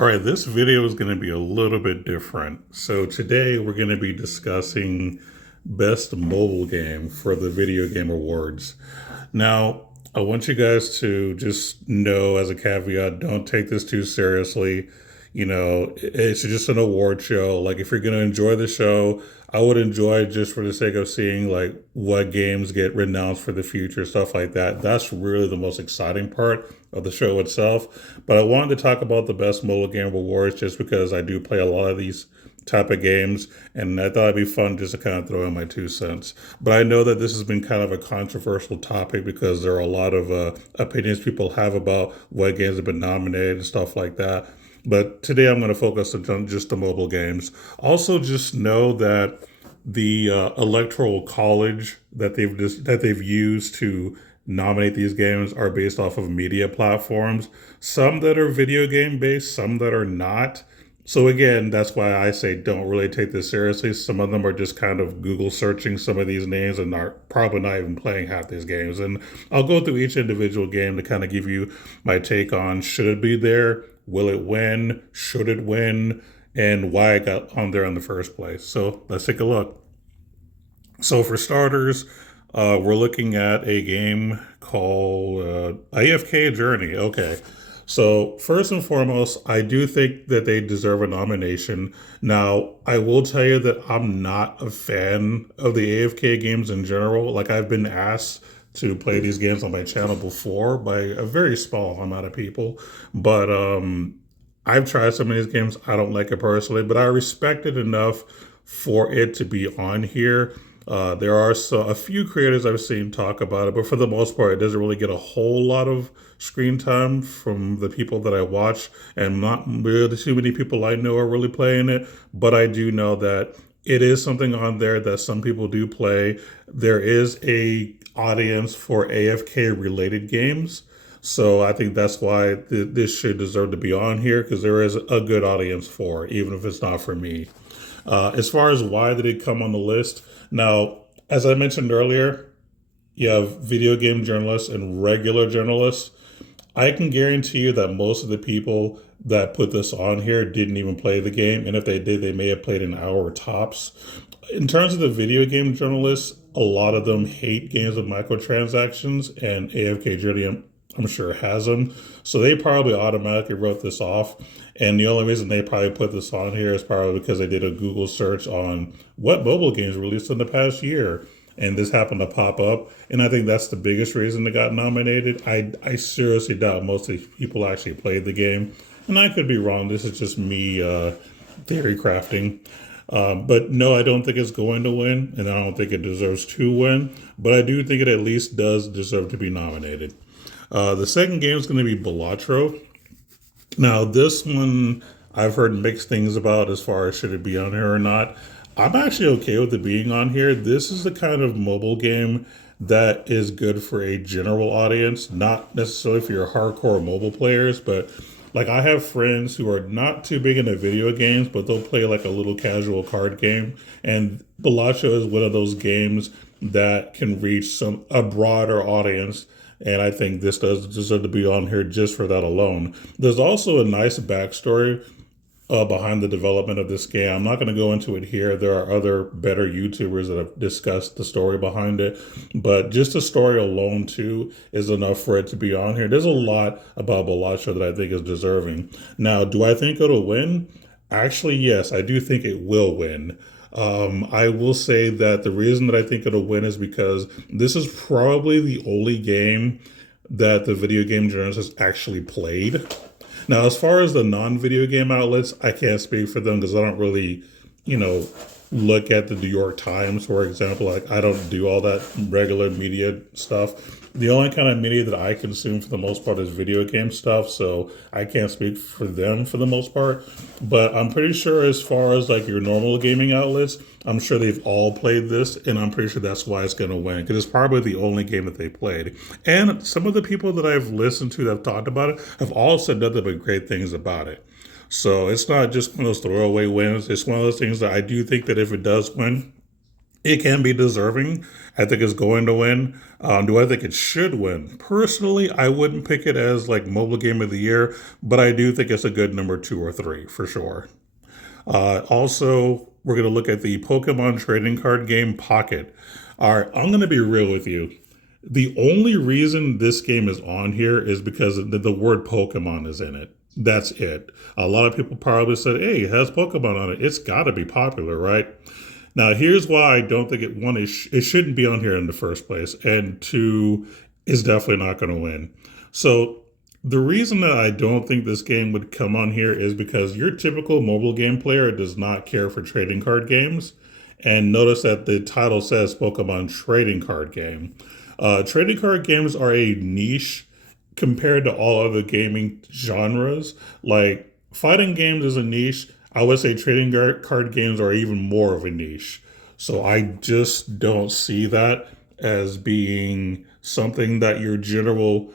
All right, this video is going to be a little bit different. So today we're going to be discussing best mobile game for the Video Game Awards. Now, I want you guys to just know as a caveat, don't take this too seriously. It's just an award show. Like, if you're going to enjoy the show, I would enjoy it just for the sake of seeing like what games get renounced for the future, stuff like that. That's really the most exciting part of the show itself. But I wanted to talk about the best mobile game awards just because I do play a lot of these type of games, and I thought it'd be fun just to kind of throw in my 2 cents. But I know that this has been kind of a controversial topic because there are a lot of opinions people have about what games have been nominated and stuff like that. But today I'm going to focus on just the mobile games. Also, just know that the electoral college that they've used to nominate these games are based off of media platforms. Some that are video game based, some that are not. So again, that's why I say don't really take this seriously. Some of them are just kind of Google searching some of these names and are probably not even playing half these games. And I'll go through each individual game to kind of give you my take on should it be there, will it win, should it win, and why it got on there in the first place. So let's take a look. So for starters, we're looking at a game called AFK Journey. Okay. So first and foremost, I do think that they deserve a nomination. Now, I will tell you that I'm not a fan of the AFK games in general. Like, I've been asked to play these games on my channel before by a very small amount of people, but I've tried some of these games. I don't like it personally, but I respect it enough for it to be on here. There are a few creators I've seen talk about it, but for the most part, it doesn't really get a whole lot of screen time from the people that I watch, and not really too many people I know are really playing it. But I do know that it is something on there that some people do play. There is a audience for AFK related games. So I think that's why this should deserve to be on here, because there is a good audience for it, even if it's not for me. As far as why did it come on the list, now, as I mentioned earlier, you have video game journalists and regular journalists. I can guarantee you that most of the people that put this on here didn't even play the game. And if they did, they may have played an hour tops. In terms of the video game journalists, a lot of them hate games with microtransactions, and AFK Journey, I'm sure, has them. So they probably automatically wrote this off. And the only reason they probably put this on here is probably because they did a Google search on what mobile games released in the past year. And this happened to pop up. And I think that's the biggest reason it got nominated. I seriously doubt most of the people actually played the game. And I could be wrong. This is just me theory crafting. But no, I don't think it's going to win. And I don't think it deserves to win. But I do think it at least does deserve to be nominated. The second game is going to be Balatro. Now, this one I've heard mixed things about as far as should it be on here or not. I'm actually okay with it being on here. This is the kind of mobile game that is good for a general audience, not necessarily for your hardcore mobile players, but like I have friends who are not too big into video games, but they'll play like a little casual card game. And Balatro is one of those games that can reach a broader audience, and I think this does deserve to be on here just for that alone. There's also a nice backstory behind the development of this game. I'm not going to go into it here. There are other better YouTubers that have discussed the story behind it, but just the story alone too is enough for it to be on here. There's a lot about Balatro that I think is deserving. Now, do I think it'll win? Actually, yes, I do think it will win. I will say that the reason that I think it'll win is because this is probably the only game that the video game journalist has actually played. Now, as far as the non-video game outlets, I can't speak for them because I don't really, look at the New York Times, for example. Like, I don't do all that regular media stuff. The only kind of media that I consume for the most part is video game stuff, so I can't speak for them for the most part. But I'm pretty sure as far as like your normal gaming outlets, I'm sure they've all played this, and I'm pretty sure that's why it's going to win, because it's probably the only game that they played. And some of the people that I've listened to that have talked about it have all said nothing but great things about it. So it's not just one of those throwaway wins. It's one of those things that I do think that if it does win, It can be deserving. I think it's going to win. Do I think it should win? Personally, I wouldn't pick it as like mobile game of the year, but I do think it's a good number two or three for sure. Also, we're going to look at the Pokemon trading card game Pocket. All right, I'm going to be real with you. The only reason this game is on here is because the word Pokemon is in it. That's it. A lot of people probably said, hey, it has Pokemon on it. It's got to be popular, right? Now, here's why I don't think it shouldn't be on here in the first place, and two, is definitely not going to win. So the reason that I don't think this game would come on here is because your typical mobile game player does not care for trading card games. And notice that the title says Pokemon Trading Card Game. Trading card games are a niche compared to all other gaming genres. Like fighting games is a niche. I would say trading card games are even more of a niche. So I just don't see that as being something that your general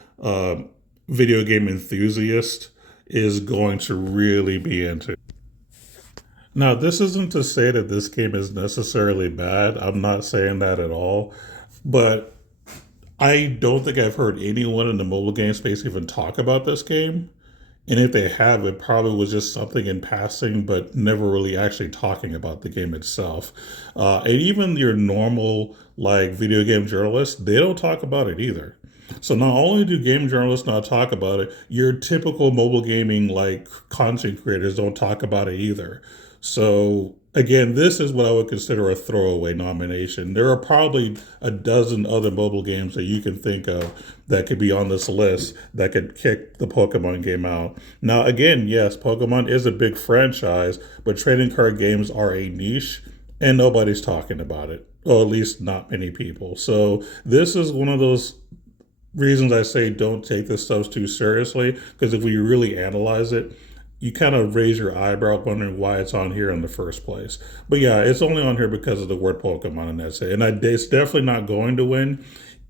video game enthusiast is going to really be into. Now, this isn't to say that this game is necessarily bad. I'm not saying that at all. But I don't think I've heard anyone in the mobile game space even talk about this game. And if they have, it probably was just something in passing, but never really actually talking about the game itself. And even your normal, like, video game journalists, they don't talk about it either. So not only do game journalists not talk about it, your typical mobile gaming, like, content creators don't talk about it either. So again, this is what I would consider a throwaway nomination. There are probably a dozen other mobile games that you can think of that could be on this list that could kick the Pokemon game out. Now, again, yes, Pokemon is a big franchise, but trading card games are a niche and nobody's talking about it, or at least not many people. So this is one of those reasons I say don't take this stuff too seriously, because if we really analyze it, you kind of raise your eyebrow wondering why it's on here in the first place. But yeah, it's only on here because of the word Pokemon, and that's it. And it's definitely not going to win.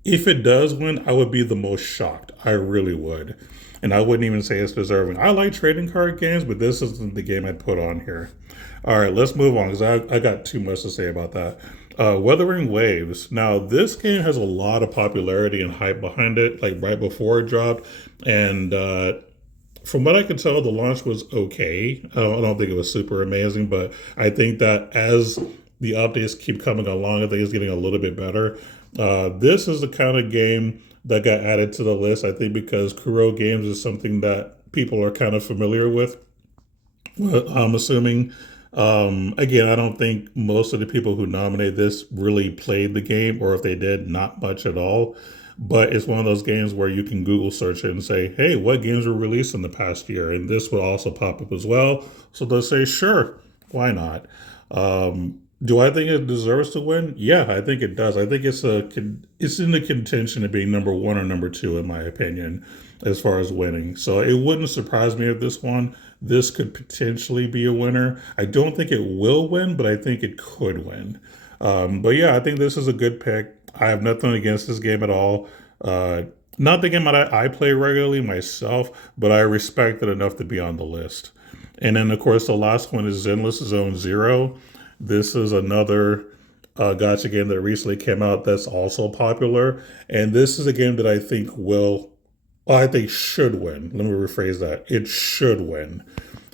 If it does win, I would be the most shocked. I really would. And I wouldn't even say it's deserving. I like trading card games, but this isn't the game I'd put on here. All right, let's move on because I got too much to say about that. Wuthering Waves. Now, this game has a lot of popularity and hype behind it, like right before it dropped. And from what I could tell, the launch was okay. I don't think it was super amazing, but I think that as the updates keep coming along, I think it's getting a little bit better. This is the kind of game that got added to the list, I think, because Kuro Games is something that people are kind of familiar with. Well, I'm assuming. Again, I don't think most of the people who nominated this really played the game, or if they did, not much at all. But it's one of those games where you can Google search it and say, hey, what games were released in the past year? And this will also pop up as well. So they'll say, sure, why not? Do I think it deserves to win? Yeah, I think it does. I think it's in the contention of being number one or number two, in my opinion, as far as winning. So it wouldn't surprise me if this won. This could potentially be a winner. I don't think it will win, but I think it could win. But yeah, I think this is a good pick. I have nothing against this game at all. Not the game that I play regularly myself, but I respect it enough to be on the list. And then, of course, the last one is Zenless Zone Zero. This is another gacha game that recently came out that's also popular. And this is a game that I think I think should win. Let me rephrase that. It should win.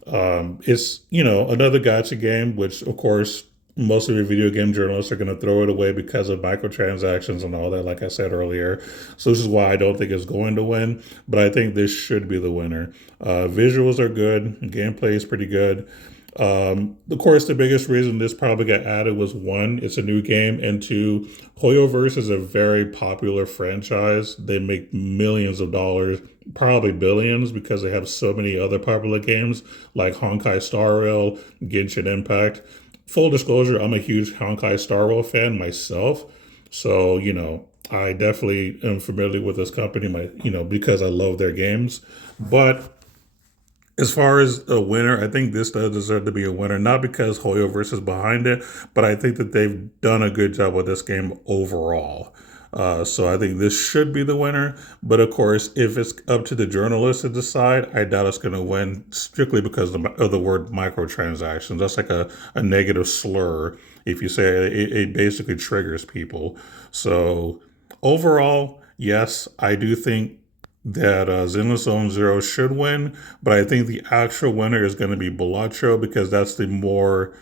It's, another gacha game, which, of course, most of your video game journalists are going to throw it away because of microtransactions and all that, like I said earlier. So this is why I don't think it's going to win, but I think this should be the winner. Visuals are good. Gameplay is pretty good. Of course, the biggest reason this probably got added was one, it's a new game, and two, Hoyoverse is a very popular franchise. They make millions of dollars, probably billions, because they have so many other popular games like Honkai Star Rail, Genshin Impact. Full disclosure, I'm a huge Honkai Star Rail fan myself. So, I definitely am familiar with this company, because I love their games. But as far as a winner, I think this does deserve to be a winner, not because Hoyoverse is behind it, but I think that they've done a good job with this game overall. So I think this should be the winner. But of course, if it's up to the journalists to decide, I doubt it's going to win strictly because of the word microtransactions. That's like a negative slur. If you say it basically triggers people. So overall, yes, I do think that Zenless Zone Zero should win, but I think the actual winner is going to be Balatro because that's the more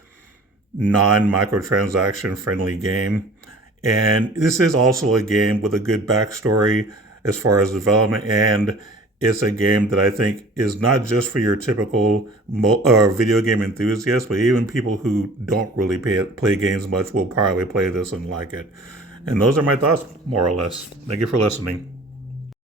non-microtransaction friendly game. And this is also a game with a good backstory as far as development, and it's a game that I think is not just for your typical video game enthusiasts, but even people who don't really play games much will probably play this and like it. And those are my thoughts, more or less. Thank you for listening.